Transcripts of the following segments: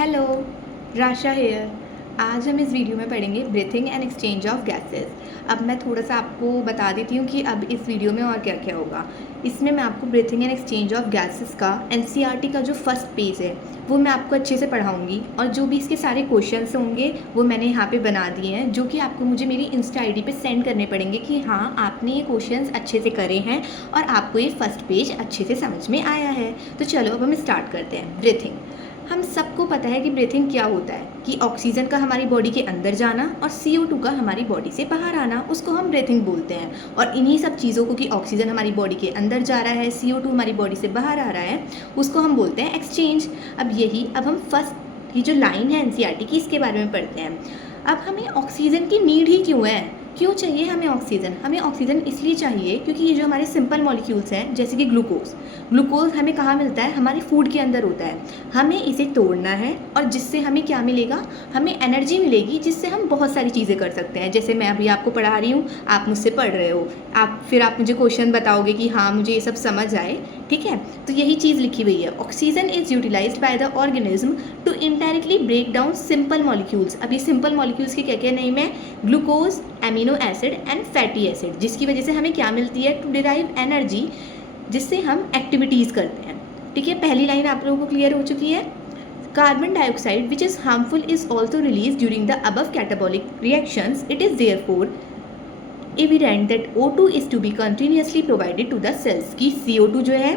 Hello, Rasha hair. आज हम इस वीडियो में पढ़ेंगे breathing and exchange of gases. अब मैं थोड़ा सा आपको बता देती हूँ कि अब इस वीडियो में और क्या क्या होगा। इसमें मैं आपको breathing and exchange of gases का एनसीईआरटी का जो फर्स्ट पेज है वो मैं आपको अच्छे से पढ़ाऊँगी, और जो भी इसके सारे क्वेश्चंस होंगे वो मैंने यहाँ पे बना दिए हैं, जो कि आपको मुझे मेरी इंस्टा आईडी पे सेंड करने पड़ेंगे कि हाँ आपने ये क्वेश्चंस अच्छे से करे हैं और आपको ये फर्स्ट पेज अच्छे से समझ में आया है। तो चलो अब हम स्टार्ट करते हैं। ब्रीथिंग, हम सबको पता है कि ब्रीथिंग क्या होता है, कि ऑक्सीजन का हमारी बॉडी के अंदर जाना और CO2 का हमारी बॉडी से बाहर आना, उसको हम ब्रीथिंग बोलते हैं। और इन्हीं सब चीज़ों को, कि ऑक्सीजन हमारी बॉडी के अंदर जा रहा है, CO2 हमारी बॉडी से बाहर आ रहा है, उसको हम बोलते हैं एक्सचेंज। अब हम फर्स्ट की जो लाइन है एनसीईआरटी की, इसके बारे में पढ़ते हैं। अब हमें ऑक्सीजन की नीड ही क्यों है, क्यों चाहिए हमें ऑक्सीजन? हमें ऑक्सीजन इसलिए चाहिए क्योंकि ये जो हमारे सिंपल मॉलिक्यूल्स हैं, जैसे कि ग्लूकोज हमें कहाँ मिलता है? हमारे फूड के अंदर होता है। हमें इसे तोड़ना है और जिससे हमें क्या मिलेगा? हमें एनर्जी मिलेगी, जिससे हम बहुत सारी चीज़ें कर सकते हैं। जैसे मैं अभी आपको पढ़ा रही हूँ, आप मुझसे पढ़ रहे हो, फिर आप मुझे क्वेश्चन बताओगे कि हाँ मुझे ये सब समझ आए, ठीक है? तो यही चीज़ लिखी हुई है। Oxygen is utilized by the organism to indirectly break down simple molecules. अब ये सिंपल मॉलिक्यूल्स के क्या क्या नेम है? Glucose, amino acid and fatty acid, जिसकी वजह से हमें क्या मिलती है? टू डिराइव एनर्जी, जिससे हम एक्टिविटीज़ करते हैं। ठीक है, पहली लाइन आप लोगों को क्लियर हो चुकी है। Carbon dioxide which is harmful is also release during the above catabolic reactions. It is therefore evident that O2 is to be continuously provided to the cells. की CO2 जो है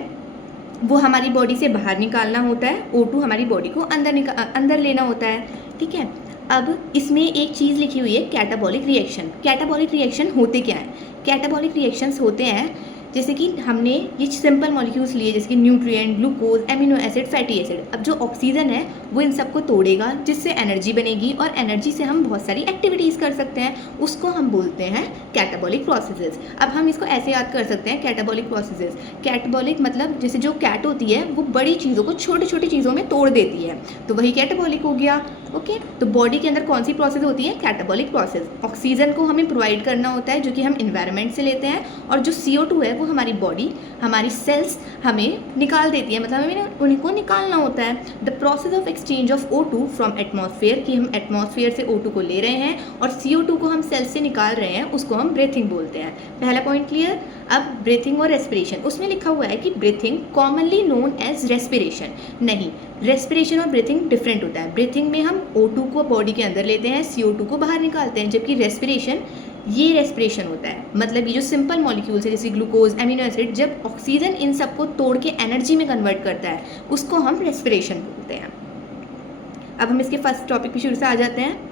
वो हमारी बॉडी से बाहर निकालना होता है, O2 हमारी बॉडी को अंदर लेना होता है। ठीक है, अब इसमें एक चीज़ लिखी हुई है, कैटाबॉलिक रिएक्शन। कैटाबॉलिक रिएक्शन होते क्या हैं? कैटाबॉलिक रिएक्शंस होते हैं जैसे कि हमने ये सिंपल मॉलिक्यूल्स लिए, जैसे कि nutrient, glucose, amino acid, fatty acid. अब जो ऑक्सीजन है वो इन सबको तोड़ेगा, जिससे एनर्जी बनेगी, और एनर्जी से हम बहुत सारी एक्टिविटीज़ कर सकते हैं, उसको हम बोलते हैं कैटाबॉलिक प्रोसेसेस। अब हम इसको ऐसे याद कर सकते हैं, कैटाबॉलिक प्रोसेसेस। कैटाबॉलिक मतलब जैसे जो कैट होती है वो बड़ी चीज़ों को छोटी छोटी चीज़ों में तोड़ देती है, तो वही कैटाबॉलिक हो गया। ओके, तो बॉडी के अंदर कौन सी प्रोसेस होती है? Catabolic process. ऑक्सीजन को हमें प्रोवाइड करना होता है, जो कि हम इन्वायरमेंट से लेते हैं, और जो CO2 है वो हमारी बॉडी, हमारी सेल्स हमें निकाल देती है, मतलब हमें उनको निकालना होता है। The process of exchange of O2 from atmosphere, कि हम एटमॉस्फेयर से O2 को ले रहे हैं और CO2 को हम सेल्स से निकाल रहे हैं, उसको हम ब्रीथिंग बोलते हैं। पहला पॉइंट क्लियर। अब ब्रीथिंग और रेस्पिरेशन, उसमें लिखा हुआ है कि breathing commonly known as respiration. नहीं, रेस्पिरेशन और ब्रीथिंग डिफरेंट होता है। ब्रीथिंग में हम O2 को बॉडी के अंदर लेते हैं, CO2 को बाहर निकालते हैं, जबकि रेस्पिरेशन, ये रेस्पिरेशन होता है। मतलब ये जो सिंपल मॉलिक्यूल्स है जैसे ग्लूकोज, एमिनो एसिड, जब ऑक्सीजन इन सबको तोड़ के एनर्जी में कन्वर्ट करता है, उसको हम रेस्पिरेशन बोलते हैं। अब हम इसके फर्स्ट टॉपिक पे शुरू से आ जाते हैं।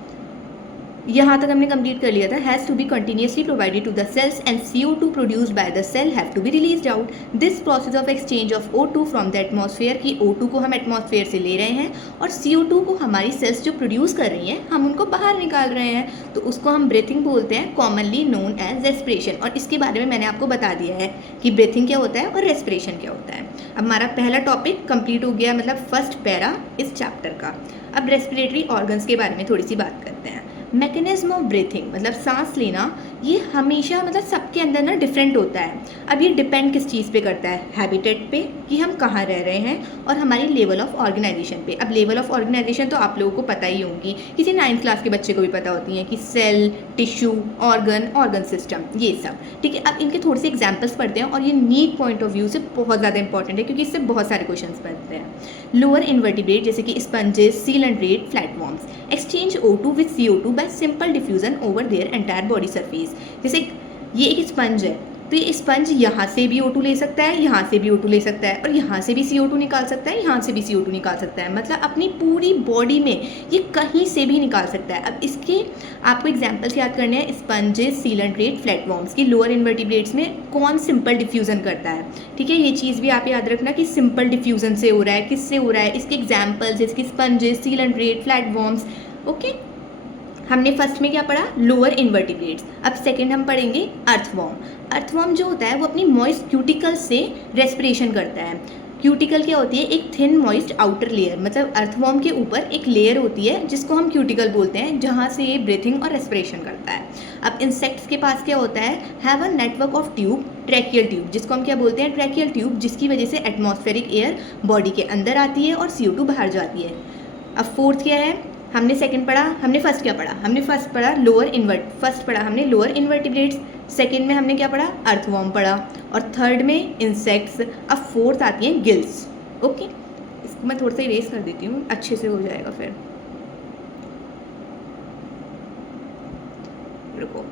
यहाँ तक हमने कंप्लीट कर लिया था। Has to be continuously provided to the cells and CO2 produced by the cell have to be released out. This process of exchange of O2 from the atmosphere, की O2 को हम एटमॉस्फेयर से ले रहे हैं और CO2 को हमारी सेल्स जो प्रोड्यूस कर रही हैं हम उनको बाहर निकाल रहे हैं, तो उसको हम ब्रीथिंग बोलते हैं, कॉमनली नोन एज रेस्पिरेशन। और इसके बारे में मैंने आपको बता दिया है कि ब्रीथिंग क्या होता है और रेस्पिरेशन क्या होता है। अब हमारा पहला टॉपिक कंप्लीट हो गया, मतलब फर्स्ट पैरा इस चैप्टर का। अब रेस्पिरेटरी ऑर्गन्स के बारे में थोड़ी सी बात करते हैं। मैकेनिज्म ऑफ ब्रीथिंग, मतलब सांस लेना, ये हमेशा मतलब सबके अंदर ना डिफरेंट होता है। अब ये डिपेंड किस चीज़ पे करता है? हैबिटेट पे, कि हम कहाँ रह रहे हैं, और हमारी लेवल ऑफ ऑर्गेनाइजेशन पे। अब लेवल ऑफ ऑर्गेनाइजेशन तो आप लोगों को पता ही होंगी, किसी 9th क्लास के बच्चे को भी पता होती हैं, कि सेल, टिश्यू, ऑर्गन सिस्टम, ये सब। ठीक है, अब इनके थोड़े से एग्जाम्पल्स पढ़ते हैं, और ये नीट पॉइंट ऑफ व्यू से बहुत ज़्यादा इंपॉर्टेंट है, क्योंकि इससे बहुत सारे क्वेश्चन बनते हैं। लोअर इन्वर्टिब्रेट, जैसे कि sponges, coelenterate, flatworms, exchange O2 with CO2 by simple diffusion over their entire body surface. जैसे ये एक स्पंज है, तो ये स्पंज यहाँ से भी O2 ले सकता है, यहाँ से भी O2 ले सकता है, और यहाँ से भी CO2 निकाल सकता है, यहाँ से भी CO2 निकाल सकता है, मतलब अपनी पूरी बॉडी में ये कहीं से भी निकाल सकता है। अब इसके आपको एग्जाम्पल्स याद करने हैं, स्पंजेस, सीलेंट्रेट, फ्लैटवॉर्म्स की। लोअर इन्वर्टिब्रेट्स में कौन सिंपल डिफ्यूजन करता है? ठीक है, ये चीज़ भी आप याद रखना कि सिंपल डिफ्यूजन से हो रहा है, किससे हो रहा है, इसके एग्जाम्पल्स, इसकी स्पंजेस, सीलेंट्रेट, फ्लैटवॉर्म्स। ओके, हमने फर्स्ट में क्या पढ़ा? Lower invertebrates. अब सेकंड हम पढ़ेंगे अर्थवॉर्म। अर्थवॉर्म जो होता है वो अपनी मॉइस्ट क्यूटिकल से रेस्पिरेशन करता है। क्यूटिकल क्या होती है? एक थिन मॉइस्ट आउटर लेयर, मतलब अर्थवॉर्म के ऊपर एक लेयर होती है जिसको हम क्यूटिकल बोलते हैं, जहाँ से ये ब्रीथिंग और रेस्पिरेशन करता है। अब इंसेक्ट्स के पास क्या होता है? Have a network of tube, tracheal tube, जिसको हम क्या बोलते हैं? ट्रैकियल ट्यूब, जिसकी वजह से एटमॉस्फेरिक एयर बॉडी के अंदर आती है और CO2 बाहर जाती है। अब फोर्थ क्या है, हमने सेकंड पढ़ा, हमने फर्स्ट क्या पढ़ा, हमने फर्स्ट पढ़ा लोअर इन्वर्ट, फर्स्ट पढ़ा हमने लोअर इन्वर्टिब्रेट्स, सेकंड में हमने क्या पढ़ा, अर्थवॉर्म पढ़ा, और थर्ड में इंसेक्ट्स। अब फोर्थ आती हैं गिल्स। ओके, इसको मैं थोड़ा सा इरेज कर देती हूँ, अच्छे से हो जाएगा फिर। रुको,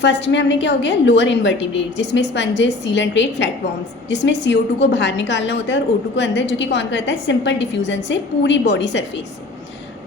फर्स्ट में हमने क्या हो गया, लोअर इन्वर्टिब्रेट, जिसमें स्पंजेस, सीलेंट्रेट, फ्लैटफॉर्म्स, जिसमें CO2 को बाहर निकालना होता है और O2 को अंदर, जो कि कौन करता है, सिंपल डिफ्यूजन से पूरी बॉडी सरफेस से।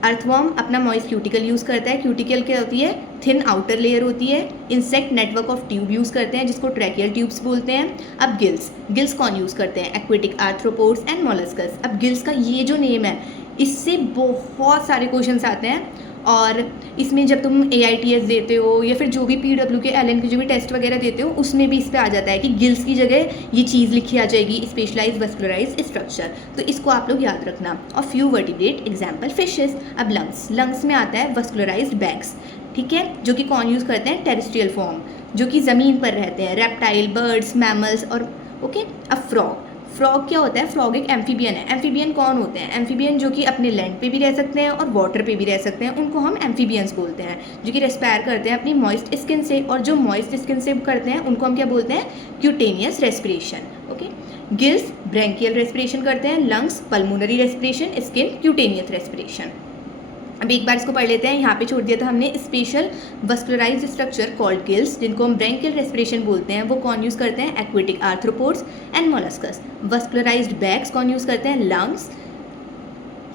अर्थवॉर्म अपना मॉइस्ट क्यूटिकल यूज़ करता है, क्यूटिकल क्या होती है, थिन आउटर लेयर होती है। Insect network of tube use करते हैं, जिसको ट्रैकियल ट्यूब्स बोलते हैं। अब गिल्स, गिल्स कौन यूज़ करते हैं, एक्वेटिक आर्थ्रोपोड्स एंड मोलस्कस। अब गिल्स का ये जो नेम है, इससे बहुत सारे क्वेश्चंस आते हैं, और इसमें जब तुम AITS देते हो या फिर जो भी PWK LN के जो भी टेस्ट वगैरह देते हो, उसमें भी इस पे आ जाता है कि गिल्स की जगह ये चीज़ लिखी आ जाएगी, स्पेशलाइज वस्कुलराइज स्ट्रक्चर, तो इसको आप लोग याद रखना। और फ्यू वर्टिब्रेट एग्जाम्पल फिशेस। अब लंग्स, लंग्स में आता है वस्कुलराइज्ड बैग्स, ठीक है, जो कि कौन यूज़ करते हैं, टेरेस्ट्रियल फॉर्म, जो कि ज़मीन पर रहते हैं, रेप्टाइल, बर्ड्स, मैमल्स और ओके। अब फ्रॉग, फ्रॉग क्या होता है, फ्रॉग एक एम्फीबियन है। एम्फीबियन कौन होते हैं, एम्फीबियन जो कि अपने लैंड पे भी रह सकते हैं और वाटर पे भी रह सकते हैं, उनको हम एम्फीबियंस बोलते हैं, जो कि रेस्पायर करते हैं अपनी मॉइस्ट स्किन से, और जो मॉइस्ट स्किन से करते हैं उनको हम क्या बोलते हैं, cutaneous respiration. Okay, gills branchial respiration करते हैं, lungs pulmonary respiration, skin cutaneous respiration. अब एक बार इसको पढ़ लेते हैं, यहाँ पे छोड़ दिया था हमने, स्पेशल वस्कुलराइज्ड स्ट्रक्चर कॉल्ड गिल्स, जिनको हम ब्रैंकियल रेस्पिरेशन बोलते हैं, वो कौन यूज़ करते हैं, aquatic arthropods and molluscs. Vascularised bags कौन यूज़ करते हैं, lungs,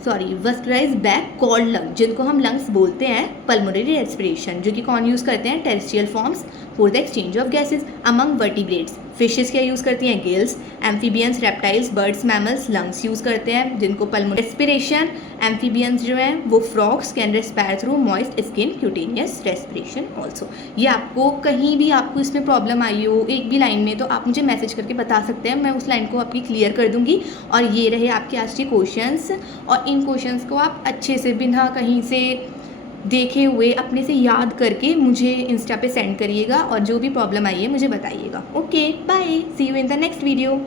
vascularised bag called lung, जिनको हम लंग्स बोलते हैं, पल्मोनरी रेस्पिरेशन, जो कि कौन यूज़ करते हैं, terrestrial forms for the exchange of gases among vertebrates. Fishes क्या यूज़ करती हैं, gills. Amphibians, reptiles, birds, mammals lungs use करते हैं, जिनको पल्मोनरी रेस्पिरेशन। एम्फीबियंस जो हैं वो frogs can respire through moist skin cutaneous respiration also. ये आपको कहीं भी आपको इसमें प्रॉब्लम आई हो एक भी लाइन में, तो आप मुझे मैसेज करके बता सकते हैं, मैं उस लाइन को आपकी क्लियर कर दूंगी। और ये रहे आपके आज के क्वेश्चंस, और इन क्वेश्चंस को आप अच्छे से बिना कहीं से देखे हुए अपने से याद करके मुझे इंस्टा पे सेंड करिएगा, और जो भी प्रॉब्लम आई है मुझे बताइएगा। Okay, bye, see you in the next video.